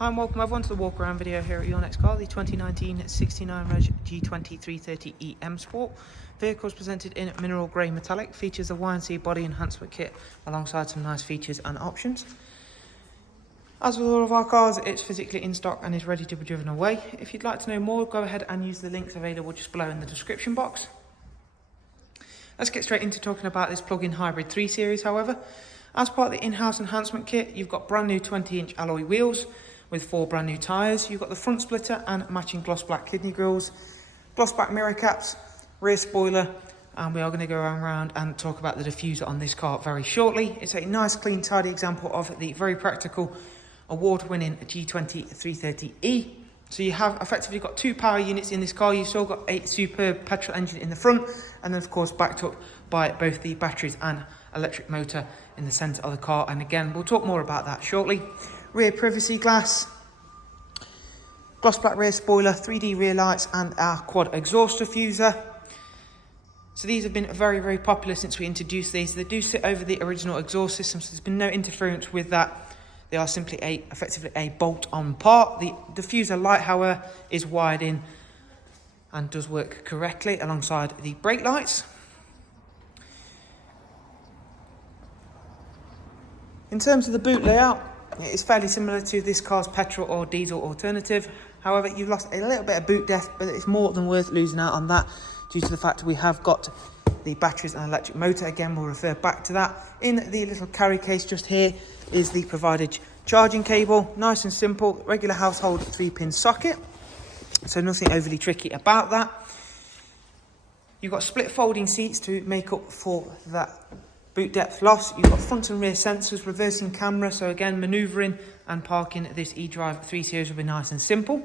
Hi and welcome everyone to the walk around video here at your next car, the 2019 69 Reg G20 330 EM Sport. Vehicle is presented in mineral grey metallic, features a Y&C body enhancement kit alongside some nice features and options. As with all of our cars, it's physically in stock and is ready to be driven away. If you'd like to know more, go ahead and use the links available just below in the description box. Let's get straight into talking about this plug-in hybrid 3 Series, however. As part of the in-house enhancement kit, you've got brand new 20-inch alloy wheels with 4 brand new tyres. You've got the front splitter and matching gloss black kidney grills, gloss black mirror caps, rear spoiler, and we are going to go around and talk about the diffuser on this car very shortly. It's a nice, clean, tidy example of the very practical, award-winning G20 330E. So you have effectively got 2 power units in this car. You've still got a superb petrol engine in the front, and then of course backed up by both the batteries and electric motor in the centre of the car. And again, we'll talk more about that shortly. Rear privacy glass, gloss black rear spoiler, 3D rear lights, and our quad exhaust diffuser. So these have been very, very popular since we introduced these. They do sit over the original exhaust system, so there's been no interference with that. They are simply effectively a bolt-on part. The diffuser light, however, is wired in and does work correctly alongside the brake lights. In terms of the boot layout, it is fairly similar to this car's petrol or diesel alternative. However, you've lost a little bit of boot depth, but it's more than worth losing out on that due to the fact we have got the batteries and electric motor. Again, we'll refer back to that. In the little carry case just here is the provided charging cable. Nice and simple, regular household 3-pin socket. So nothing overly tricky about that. You've got split folding seats to make up for that boot depth loss. You've got front and rear sensors, reversing camera, so again, manoeuvring and parking this eDrive 3 Series will be nice and simple.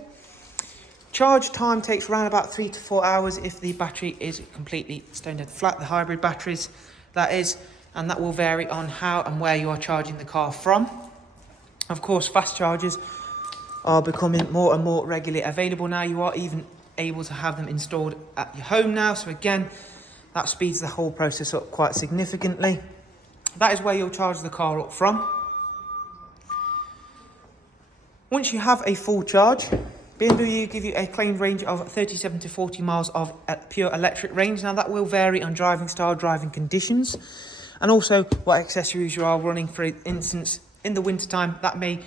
Charge time takes around about 3 to 4 hours if the battery is completely stone dead flat, the hybrid batteries that is, and that will vary on how and where you are charging the car from. Of course, fast chargers are becoming more and more regularly available now. You are even able to have them installed at your home now, so again, that speeds the whole process up quite significantly. That is where you'll charge the car up from. Once you have a full charge, BMW give you a claimed range of 37 to 40 miles of pure electric range. Now that will vary on driving style, driving conditions, and also what accessories you are running. For instance, in the wintertime, that may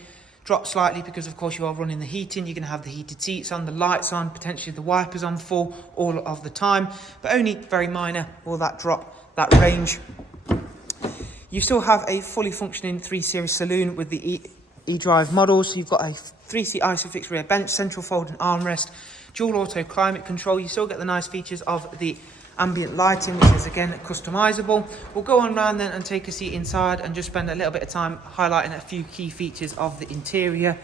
drop slightly because of course you are running the heating. You're going to have the heated seats on, the lights on, potentially the wipers on full all of the time, but only very minor will that drop that range. You still have a fully functioning 3 Series saloon with the eDrive models. So you've got a 3-seat ISOFIX rear bench, central folding armrest, dual auto climate control. You still get the nice features of the ambient lighting, which is again customizable. We'll go on around then and take a seat inside and just spend a little bit of time highlighting a few key features of the interior.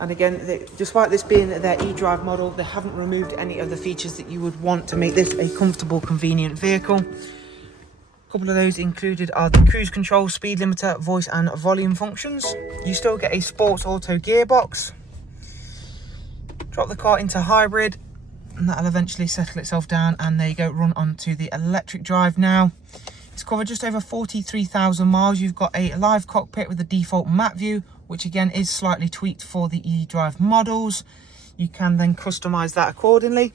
And again, despite this being their eDrive model, they haven't removed any of the features that you would want to make this a comfortable, convenient vehicle. A couple of those included are the cruise control, speed limiter, voice and volume functions. You still get a sports auto gearbox. Drop the car into hybrid, and that'll eventually settle itself down, and there you go, run onto the electric drive now. It's covered just over 43,000 miles. You've got a live cockpit with the default map view, which again is slightly tweaked for the eDrive models. You can then customize that accordingly.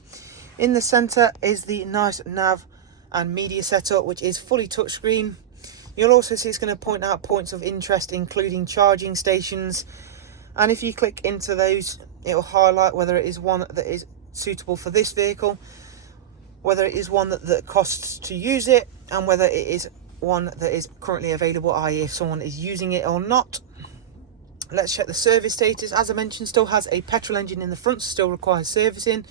In the center is the nice nav and media setup, which is fully touchscreen. You'll also see it's going to point out points of interest, including charging stations, and if you click into those, it will highlight whether it is one that is suitable for this vehicle, whether it is one that costs to use it, and whether it is one that is currently available, i.e. if someone is using it or not. Let's check the service status. As I mentioned, still has a petrol engine in the front, still requires servicing.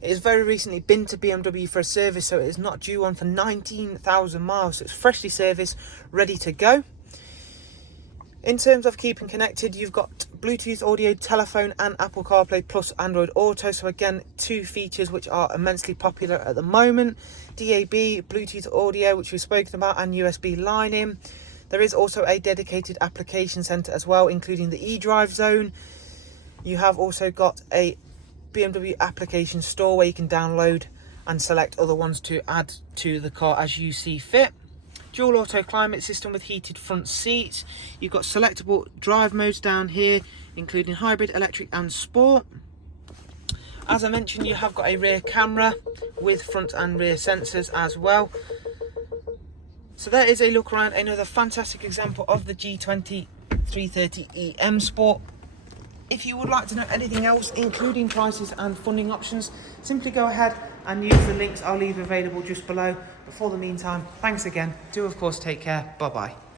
It has very recently been to BMW for a service, so it is not due one for 19,000 miles, so it's freshly serviced, ready to go. In terms of keeping connected, you've got Bluetooth audio, telephone, and Apple CarPlay plus Android Auto. So again, 2 features which are immensely popular at the moment. DAB, Bluetooth audio, which we've spoken about, and USB line in. There is also a dedicated application center as well, including the eDrive zone. You have also got a BMW application store where you can download and select other ones to add to the car as you see fit. Dual auto climate system with heated front seats. You've got selectable drive modes down here, including hybrid, electric and sport. As I mentioned, you have got a rear camera with front and rear sensors as well. So that is a look around another fantastic example of the G20 330EM Sport. If you would like to know anything else, including prices and funding options, simply go ahead and use the links I'll leave available just below. But for the meantime, thanks again. Do of course take care. Bye bye.